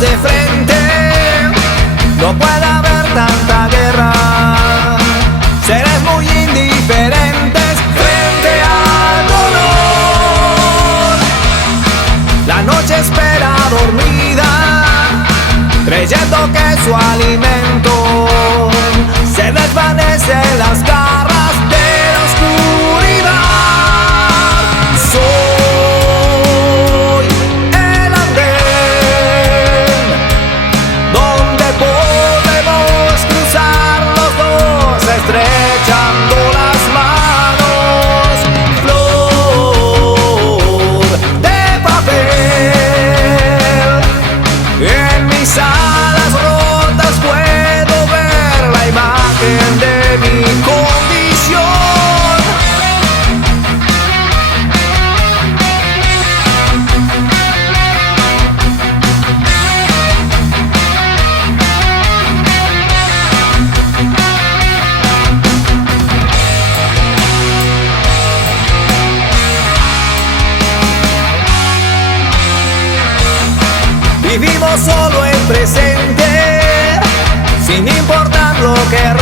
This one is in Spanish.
de frente, no puede haber tanta guerra. Seres muy indiferentes frente al dolor. La noche espera dormida, creyendo que su alimento se desvanece en las garras de la oscuridad. Soy el andén donde podemos cruzar los dos, estrechando las manos. Flor de papel, en mis alas rotas puedo ver la imagen de mi condición. Vivimos solo el presente, sin importar lo que